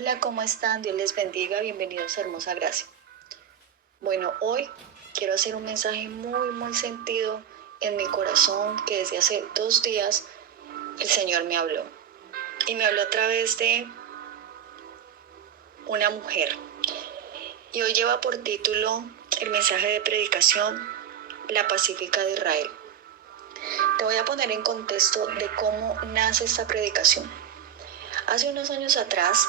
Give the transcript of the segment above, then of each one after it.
Hola, ¿cómo están? Dios les bendiga, bienvenidos a Hermosa Gracia. Bueno, hoy quiero hacer un mensaje muy sentido en mi corazón que desde hace 2 días el Señor me habló. Y me habló a través de una mujer. Y hoy lleva por título el mensaje de predicación, La Pacífica de Israel. Te voy a poner en contexto de cómo nace esta predicación. Hace unos años atrás,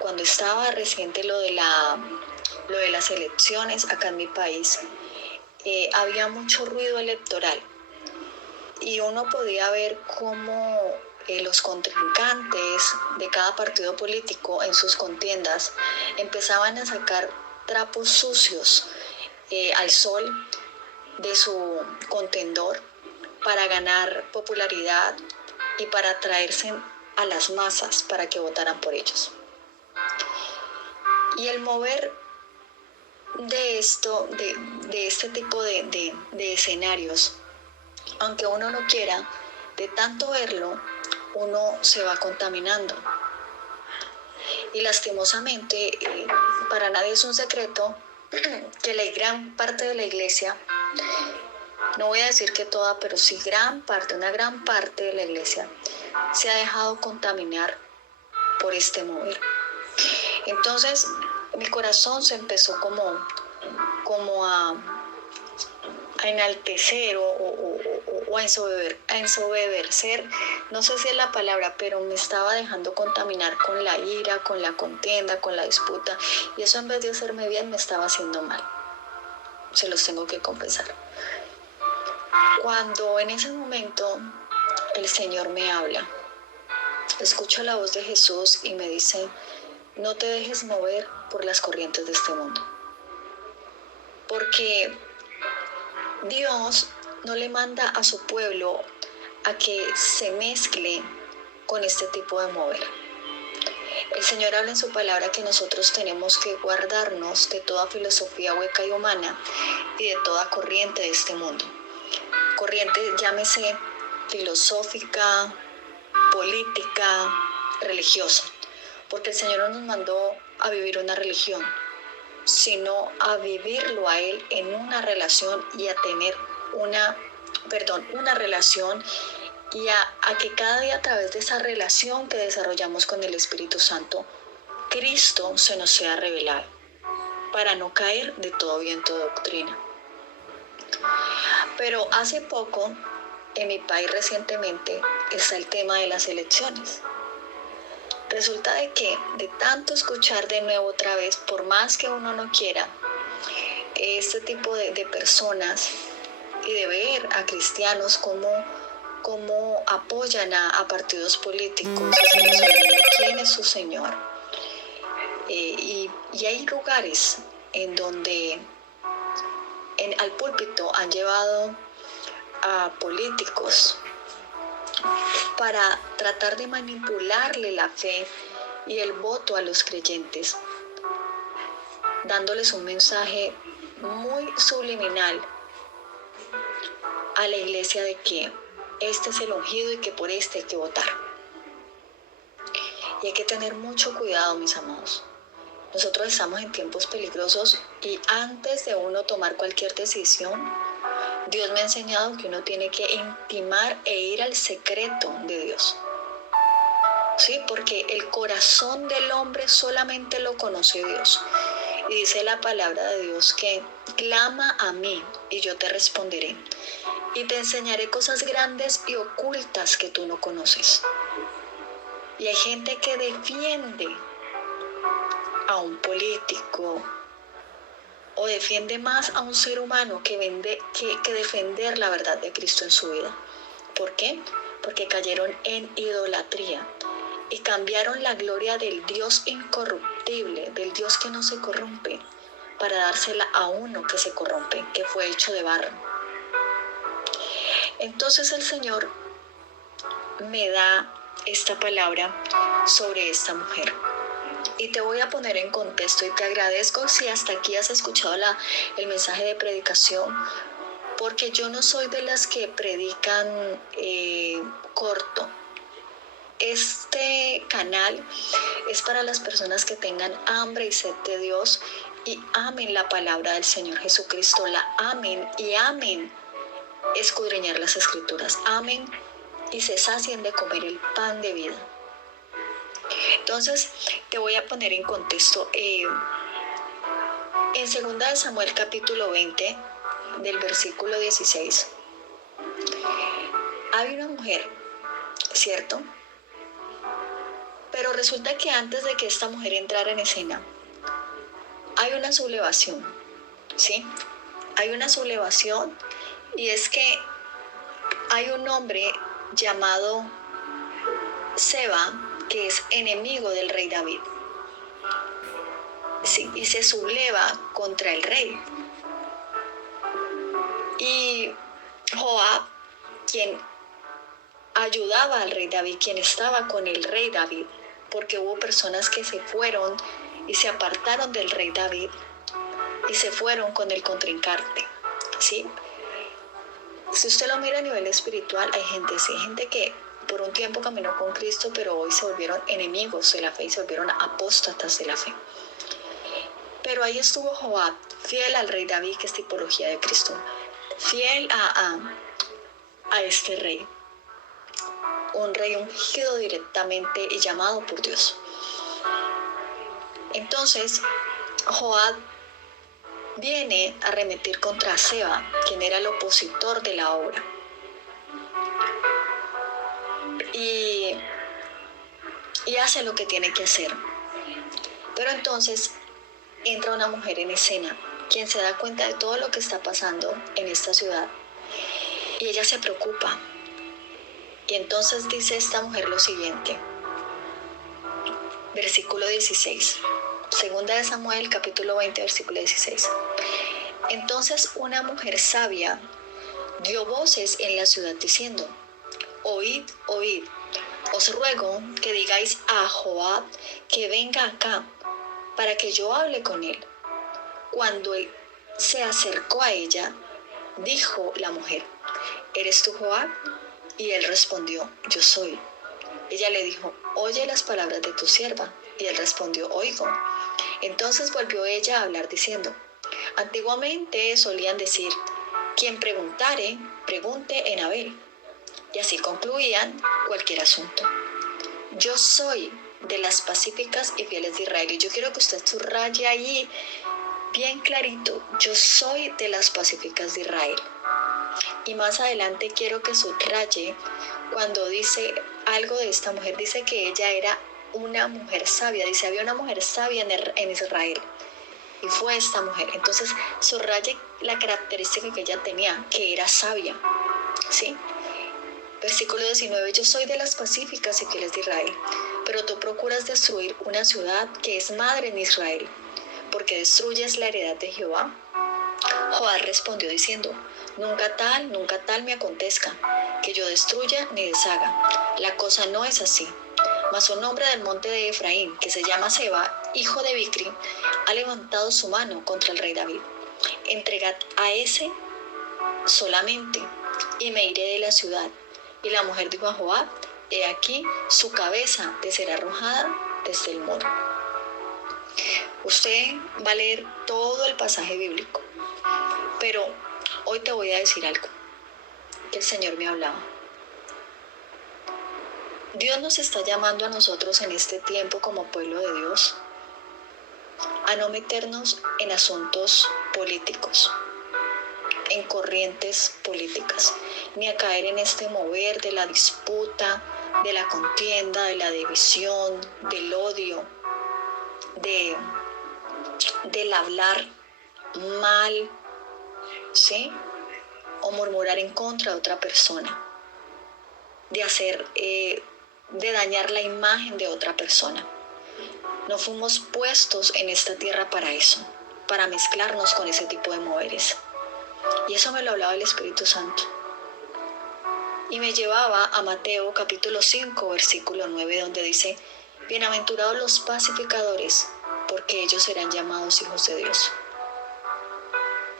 cuando estaba reciente lo de las elecciones acá en mi país, había mucho ruido electoral y uno podía ver cómo los contrincantes de cada partido político en sus contiendas empezaban a sacar trapos sucios al sol de su contendor para ganar popularidad y para atraerse a las masas para que votaran por ellos. Y el mover de esto, de este tipo de escenarios, aunque uno no quiera, de tanto verlo, uno se va contaminando. Y lastimosamente, para nadie es un secreto que la gran parte de la iglesia, no voy a decir que toda, pero sí una gran parte de la iglesia se ha dejado contaminar por este mover. Entonces, mi corazón se empezó como a enaltecer o a ensoberbecer, no sé si es la palabra, pero me estaba dejando contaminar con la ira, con la contienda, con la disputa, y eso en vez de hacerme bien me estaba haciendo mal, se los tengo que confesar. Cuando en ese momento el Señor me habla, escucho la voz de Jesús y me dice: no te dejes mover por las corrientes de este mundo, porque Dios no le manda a su pueblo a que se mezcle con este tipo de mover. El Señor habla en su palabra que nosotros tenemos que guardarnos de toda filosofía hueca y humana y de toda corriente de este mundo. Corriente, llámese filosófica, política, religiosa, porque el Señor no nos mandó a vivir una religión, sino a vivirlo a Él en una relación y a tener una relación y a que cada día a través de esa relación que desarrollamos con el Espíritu Santo, Cristo se nos sea revelado, para no caer de todo viento de doctrina. Pero hace poco, en mi país recientemente, está el tema de las elecciones. Resulta de que de tanto escuchar de nuevo otra vez, por más que uno no quiera, este tipo de personas y de ver a cristianos cómo apoyan a partidos políticos y se les olvida quién es su Señor. Y hay lugares en donde al púlpito han llevado a políticos para tratar de manipularle la fe y el voto a los creyentes, dándoles un mensaje muy subliminal a la iglesia de que este es el ungido y que por este hay que votar. Y hay que tener mucho cuidado, mis amados. Nosotros estamos en tiempos peligrosos y antes de uno tomar cualquier decisión, Dios me ha enseñado que uno tiene que intimar e ir al secreto de Dios. Sí, porque el corazón del hombre solamente lo conoce Dios. Y dice la palabra de Dios que clama a mí y yo te responderé. Y te enseñaré cosas grandes y ocultas que tú no conoces. Y hay gente que defiende a un político o defiende más a un ser humano que defender la verdad de Cristo en su vida. ¿Por qué? Porque cayeron en idolatría y cambiaron la gloria del Dios incorruptible, del Dios que no se corrompe, para dársela a uno que se corrompe, que fue hecho de barro. Entonces el Señor me da esta palabra sobre esta mujer. Y te voy a poner en contexto y te agradezco si hasta aquí has escuchado el mensaje de predicación, porque yo no soy de las que predican corto. Este canal es para las personas que tengan hambre y sed de Dios y amen la palabra del Señor Jesucristo, la amen y amen escudriñar las Escrituras, amen y se sacien de comer el pan de vida. Entonces, te voy a poner en contexto. En 2 de Samuel capítulo 20, del versículo 16, hay una mujer, ¿cierto? Pero resulta que antes de que esta mujer entrara en escena, hay una sublevación, ¿sí? Hay una sublevación, y es que hay un hombre llamado Seba, que es enemigo del rey David, ¿sí? Y se subleva contra el rey. Y Joab, quien ayudaba al rey David, quien estaba con el rey David, porque hubo personas que se fueron y se apartaron del rey David y se fueron con el contrincante, ¿sí? Si usted lo mira a nivel espiritual, hay gente, sí, gente que por un tiempo caminó con Cristo, pero hoy se volvieron enemigos de la fe y se volvieron apóstatas de la fe. Pero ahí estuvo Joab, fiel al rey David, que es tipología de Cristo, fiel a este rey, un rey ungido directamente y llamado por Dios. Entonces, Joab viene a arremeter contra Seba, quien era el opositor de la obra. Y hace lo que tiene que hacer. Pero entonces entra una mujer en escena, quien se da cuenta de todo lo que está pasando en esta ciudad. Y ella se preocupa. Y entonces dice esta mujer lo siguiente. Versículo 16. Segunda de Samuel, capítulo 20, versículo 16. Entonces una mujer sabia dio voces en la ciudad diciendo: oíd, oíd, os ruego que digáis a Joab que venga acá, para que yo hable con él. Cuando él se acercó a ella, dijo la mujer: ¿eres tú Joab? Y él respondió: yo soy. Ella le dijo: oye las palabras de tu sierva. Y él respondió: oigo. Entonces volvió ella a hablar diciendo: antiguamente solían decir: quien preguntare, pregunte en Abel. Y así concluían cualquier asunto. Yo soy de las pacíficas y fieles de Israel. Y yo quiero que usted subraye ahí bien clarito: yo soy de las pacíficas de Israel. Y más adelante quiero que subraye cuando dice algo de esta mujer. Dice que ella era una mujer sabia. Dice: había una mujer sabia en Israel, y fue esta mujer. Entonces subraye la característica que ella tenía, que era sabia, ¿sí? Versículo 19. Yo soy de las pacíficas y fieles de Israel, pero tú procuras destruir una ciudad que es madre en Israel, porque destruyes la heredad de Jehová. Joab respondió diciendo: nunca tal me acontezca, que yo destruya ni deshaga. La cosa no es así. Mas un hombre del monte de Efraín, que se llama Seba, hijo de Bicri, ha levantado su mano contra el rey David. Entregad a ese solamente, y me iré de la ciudad. Y la mujer dijo a Joab: he aquí, su cabeza te será arrojada desde el muro. Usted va a leer todo el pasaje bíblico, pero hoy te voy a decir algo que el Señor me hablaba. Dios nos está llamando a nosotros en este tiempo como pueblo de Dios a no meternos en asuntos políticos, en corrientes políticas, ni a caer en este mover de la disputa, de la contienda, de la división, del odio, del hablar mal, ¿sí? O murmurar en contra de otra persona, de dañar la imagen de otra persona. No fuimos puestos en esta tierra para eso, para mezclarnos con ese tipo de moveres. Y eso me lo hablaba el Espíritu Santo. Y me llevaba a Mateo capítulo 5, versículo 9, donde dice: bienaventurados los pacificadores, porque ellos serán llamados hijos de Dios.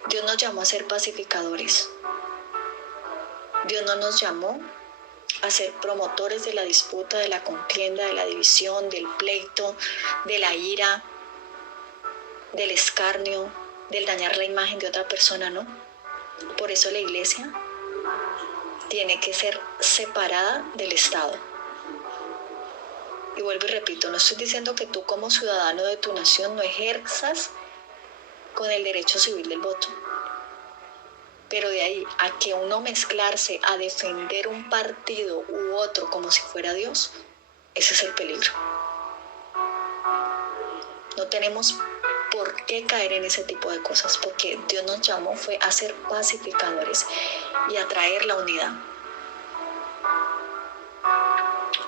Dios nos llamó a ser pacificadores. Dios no nos llamó a ser promotores de la disputa, de la contienda, de la división, del pleito, de la ira, del escarnio, del dañar la imagen de otra persona, ¿no? Por eso la iglesia tiene que ser separada del Estado. Y vuelvo y repito, no estoy diciendo que tú como ciudadano de tu nación no ejerzas con el derecho civil del voto. Pero de ahí a que uno mezclarse a defender un partido u otro como si fuera Dios, ese es el peligro. No tenemos por qué caer en ese tipo de cosas, porque Dios nos llamó fue a ser pacificadores y a traer la unidad.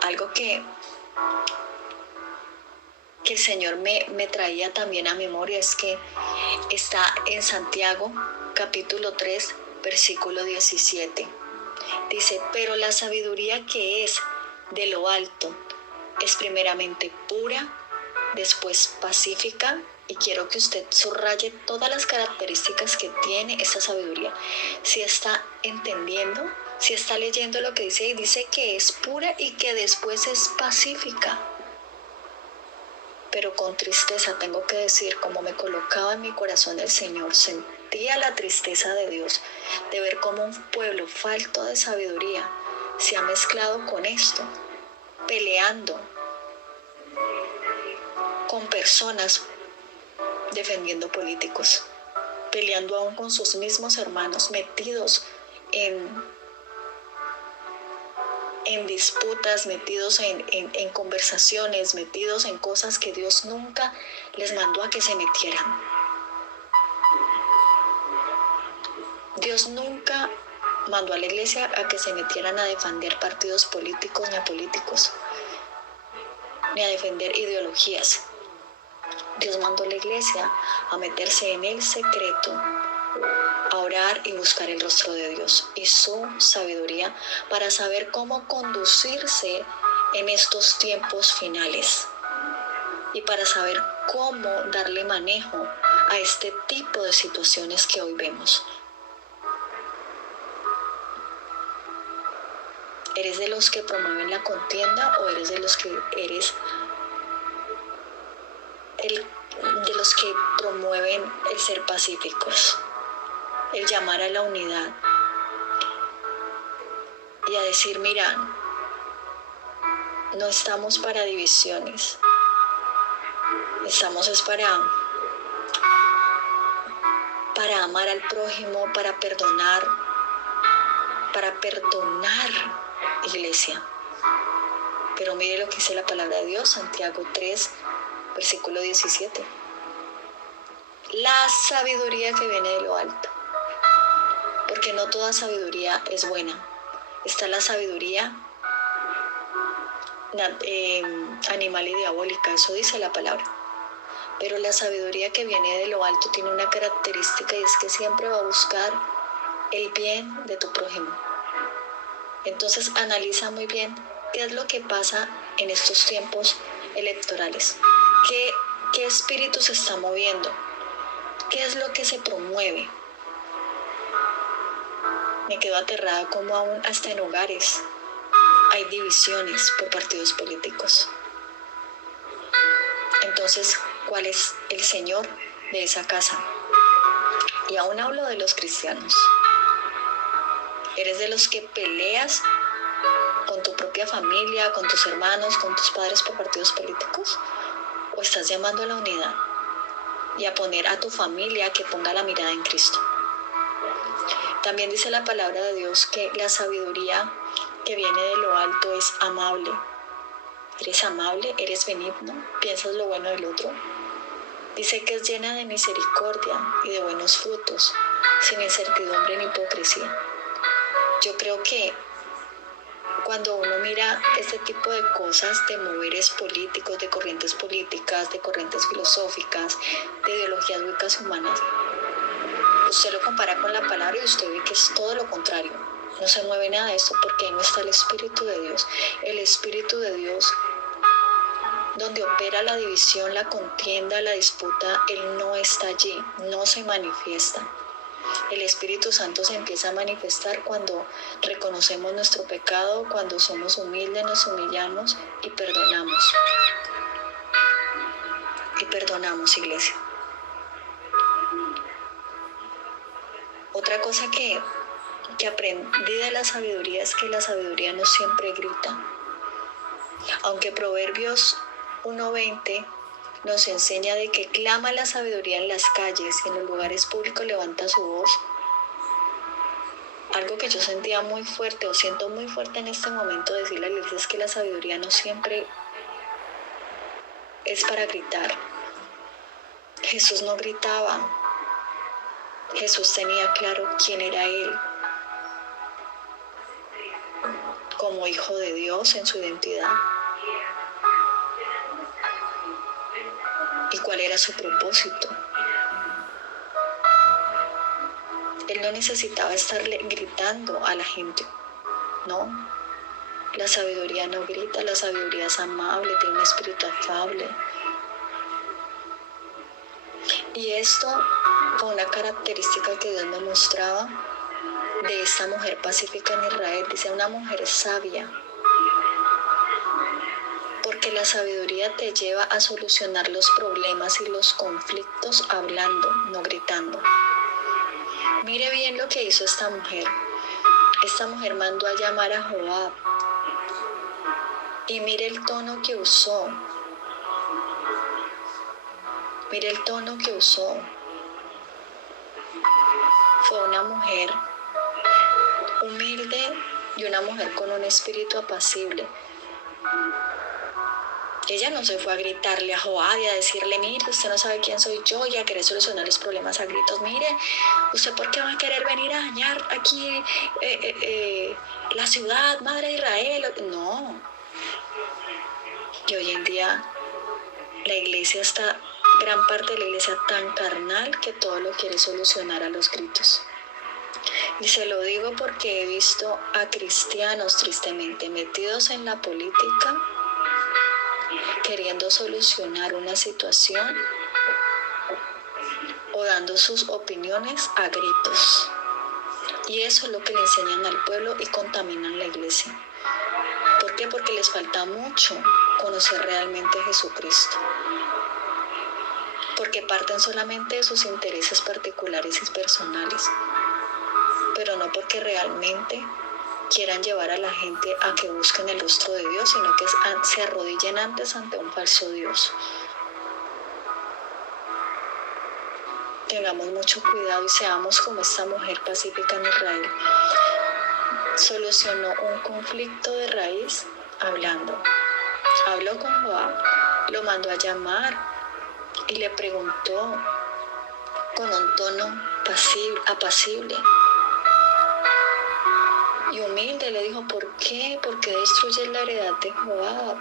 Algo que el Señor me traía también a memoria es que está en Santiago capítulo 3 versículo 17. Dice, pero la sabiduría que es de lo alto es primeramente pura, después pacífica, y quiero que usted subraye todas las características que tiene esta sabiduría. Si está entendiendo, si está leyendo lo que dice, y dice que es pura y que después es pacífica. Pero con tristeza tengo que decir, como me colocaba en mi corazón el Señor, sentía la tristeza de Dios de ver cómo un pueblo falto de sabiduría se ha mezclado con esto, peleando con personas, defendiendo políticos, peleando aún con sus mismos hermanos, metidos en disputas, metidos en conversaciones, metidos en cosas que Dios nunca les mandó a que se metieran. Dios nunca mandó a la iglesia a que se metieran a defender partidos políticos ni a políticos, ni a defender ideologías. Dios mandó a la iglesia a meterse en el secreto, a orar y buscar el rostro de Dios y su sabiduría para saber cómo conducirse en estos tiempos finales y para saber cómo darle manejo a este tipo de situaciones que hoy vemos. ¿Eres de los que promueven la contienda o eres de los que promueven el ser pacíficos, el llamar a la unidad y a decir, mira, no estamos para divisiones, estamos para amar al prójimo, para perdonar, iglesia? Pero mire lo que dice la palabra de Dios, Santiago 3, versículo 17. La sabiduría que viene de lo alto, porque no toda sabiduría es buena. Está la sabiduría animal y diabólica, eso dice la palabra. Pero la sabiduría que viene de lo alto tiene una característica, y es que siempre va a buscar el bien de tu prójimo. Entonces analiza muy bien qué es lo que pasa en estos tiempos electorales, qué espíritu se está moviendo, qué es lo que se promueve. Me quedo aterrada como aún hasta en hogares hay divisiones por partidos políticos. Entonces, ¿cuál es el Señor de esa casa? Y aún hablo de los cristianos. ¿Eres de los que peleas con tu propia familia, con tus hermanos, con tus padres por partidos políticos? ¿O estás llamando a la unidad y a poner a tu familia que ponga la mirada en Cristo? También dice la palabra de Dios que la sabiduría que viene de lo alto es amable. ¿Eres amable? ¿Eres benigno? ¿Piensas lo bueno del otro? Dice que es llena de misericordia y de buenos frutos, sin incertidumbre ni hipocresía. Yo creo que cuando uno mira este tipo de cosas, de moveres políticos, de corrientes políticas, de corrientes filosóficas, de ideologías huecas humanas, usted lo compara con la palabra y usted ve que es todo lo contrario. No se mueve nada de esto porque ahí no está el Espíritu de Dios. El Espíritu de Dios, donde opera la división, la contienda, la disputa, Él no está allí, no se manifiesta. El Espíritu Santo se empieza a manifestar cuando reconocemos nuestro pecado, cuando somos humildes, nos humillamos y perdonamos. Y perdonamos, iglesia. Otra cosa que aprendí de la sabiduría es que la sabiduría no siempre grita. Aunque Proverbios 1:20 nos enseña de que clama la sabiduría en las calles y en los lugares públicos levanta su voz. Algo que yo sentía muy fuerte o siento muy fuerte en este momento decirle a la iglesia es que la sabiduría no siempre es para gritar. Jesús no gritaba. Jesús tenía claro quién era Él como hijo de Dios en su identidad y cuál era su propósito. Él no necesitaba estarle gritando a la gente, no. La sabiduría no grita, la sabiduría es amable, tiene un espíritu afable. Y esto fue una característica que Dios me mostraba de esta mujer pacífica en Israel. Dice, una mujer sabia. Porque la sabiduría te lleva a solucionar los problemas y los conflictos hablando, no gritando. Mire bien lo que hizo esta mujer. Esta mujer mandó a llamar a Joab. Y mire el tono que usó. Mire el tono que usó. Fue una mujer humilde y una mujer con un espíritu apacible. Ella no se fue a gritarle a Joab y a decirle, mire, usted no sabe quién soy yo, y a querer solucionar los problemas a gritos. Mire, ¿usted por qué va a querer venir a dañar aquí la ciudad, madre de Israel? No. Y hoy en día la iglesia está, gran parte de la iglesia tan carnal que todo lo quiere solucionar a los gritos. Y se lo digo porque he visto a cristianos tristemente metidos en la política, queriendo solucionar una situación o dando sus opiniones a gritos. Y eso es lo que le enseñan al pueblo y contaminan la iglesia. ¿Por qué? Porque les falta mucho conocer realmente a Jesucristo. Porque parten solamente de sus intereses particulares y personales, pero no porque realmente quieran llevar a la gente a que busquen el rostro de Dios, sino que se arrodillen antes ante un falso Dios. Tengamos mucho cuidado y seamos como esta mujer pacífica en Israel. Solucionó un conflicto de raíz hablando. Habló con Joab, lo mandó a llamar y le preguntó con un tono apacible y humilde. Le dijo, ¿por qué? ¿Por qué destruyes la heredad de Joab?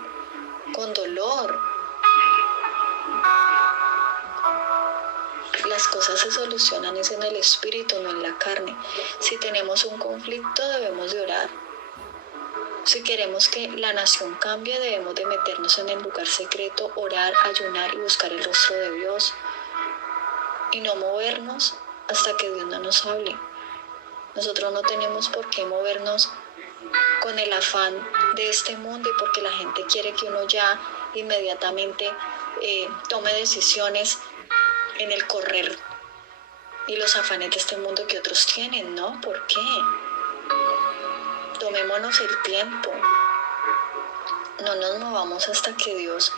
Con dolor. Las cosas se solucionan es en el espíritu, no en la carne. Si tenemos un conflicto, debemos de orar. Si queremos que la nación cambie, debemos de meternos en el lugar secreto, orar, ayunar y buscar el rostro de Dios. Y no movernos hasta que Dios no nos hable. Nosotros no tenemos por qué movernos con el afán de este mundo y porque la gente quiere que uno ya inmediatamente tome decisiones en el correr y los afanes de este mundo que otros tienen, ¿no? ¿Por qué? Tomémonos el tiempo. No nos movamos hasta que Dios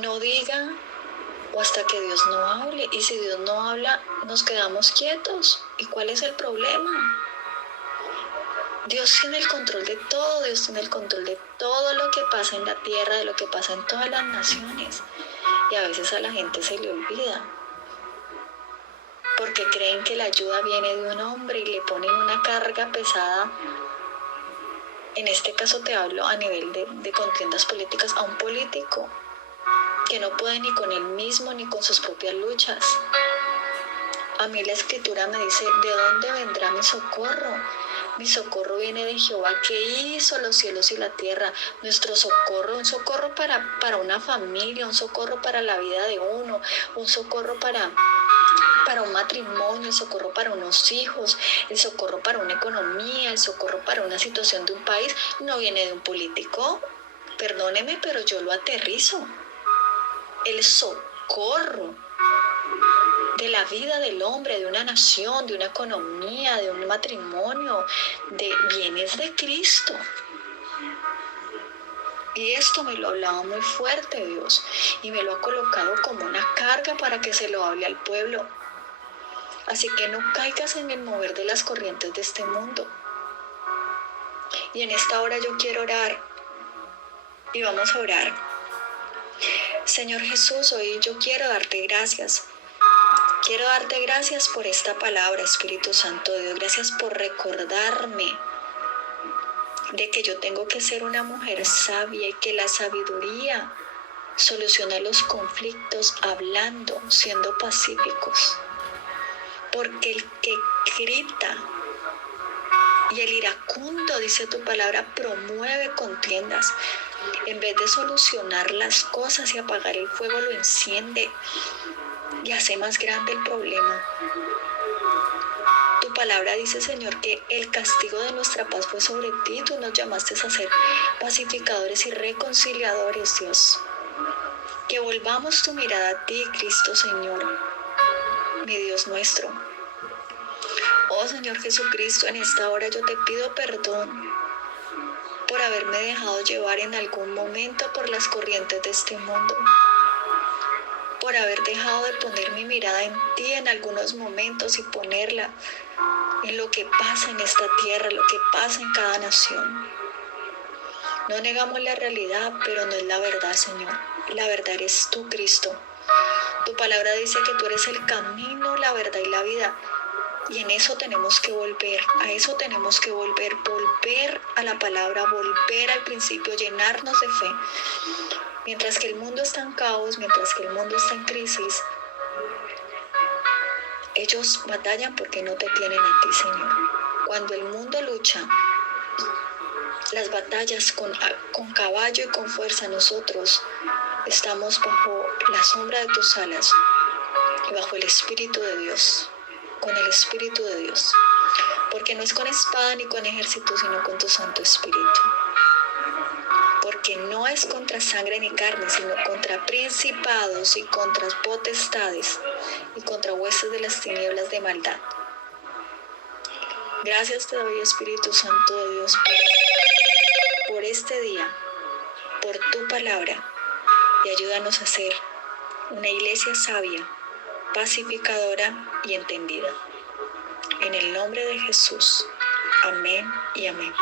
no diga o hasta que Dios no hable. Y si Dios no habla, nos quedamos quietos. ¿Y cuál es el problema? Dios tiene el control de todo. Dios tiene el control de todo lo que pasa en la tierra, de lo que pasa en todas las naciones. Y a veces a la gente se le olvida, porque creen que la ayuda viene de un hombre y le ponen una carga pesada. En este caso te hablo a nivel de contiendas políticas, a un político que no puede ni con él mismo ni con sus propias luchas. A mí la escritura me dice, ¿de dónde vendrá mi socorro? Mi socorro viene de Jehová, que hizo los cielos y la tierra. Nuestro socorro, un socorro para una familia, un socorro para la vida de uno, un socorro para para un matrimonio, el socorro para unos hijos, el socorro para una economía, el socorro para una situación de un país, no viene de un político. Perdóneme, pero yo lo aterrizo. El socorro de la vida del hombre, de una nación, de una economía, de un matrimonio, de bienes de Cristo. Y esto me lo hablaba muy fuerte Dios y me lo ha colocado como una carga para que se lo hable al pueblo. Así que no caigas en el mover de las corrientes de este mundo. Y en esta hora yo quiero orar y vamos a orar. Señor Jesús, hoy yo quiero darte gracias. Quiero darte gracias por esta palabra, Espíritu Santo de Dios. Gracias por recordarme de que yo tengo que ser una mujer sabia y que la sabiduría soluciona los conflictos hablando, siendo pacíficos. Porque el que grita y el iracundo, dice tu palabra, promueve contiendas. En vez de solucionar las cosas y apagar el fuego, lo enciende y hace más grande el problema. Tu palabra dice, Señor, que el castigo de nuestra paz fue sobre ti. Tú nos llamaste a ser pacificadores y reconciliadores, Dios. Que volvamos tu mirada a ti, Cristo Señor, mi Dios nuestro. Oh Señor Jesucristo, en esta hora yo te pido perdón por haberme dejado llevar en algún momento por las corrientes de este mundo, por haber dejado de poner mi mirada en ti en algunos momentos y ponerla en lo que pasa en esta tierra, lo que pasa en cada nación. No negamos la realidad, pero no es la verdad, Señor. La verdad eres tú, Cristo. Tu palabra dice que tú eres el camino, la verdad y la vida. Y en eso tenemos que volver, a eso tenemos que volver a la palabra, volver al principio, llenarnos de fe. Mientras que el mundo está en caos, mientras que el mundo está en crisis, ellos batallan porque no te tienen a ti, Señor. Cuando el mundo lucha las batallas con caballo y con fuerza, nosotros estamos bajo la sombra de tus alas y bajo el Espíritu de Dios, con el Espíritu de Dios. Porque no es con espada ni con ejército, sino con tu Santo Espíritu. Porque no es contra sangre ni carne, sino contra principados y contra potestades y contra huestes de las tinieblas de maldad. Gracias te doy, Espíritu Santo de Dios, por este día, por tu palabra, y ayúdanos a ser una iglesia sabia, pacificadora y entendida. En el nombre de Jesús. Amén y amén.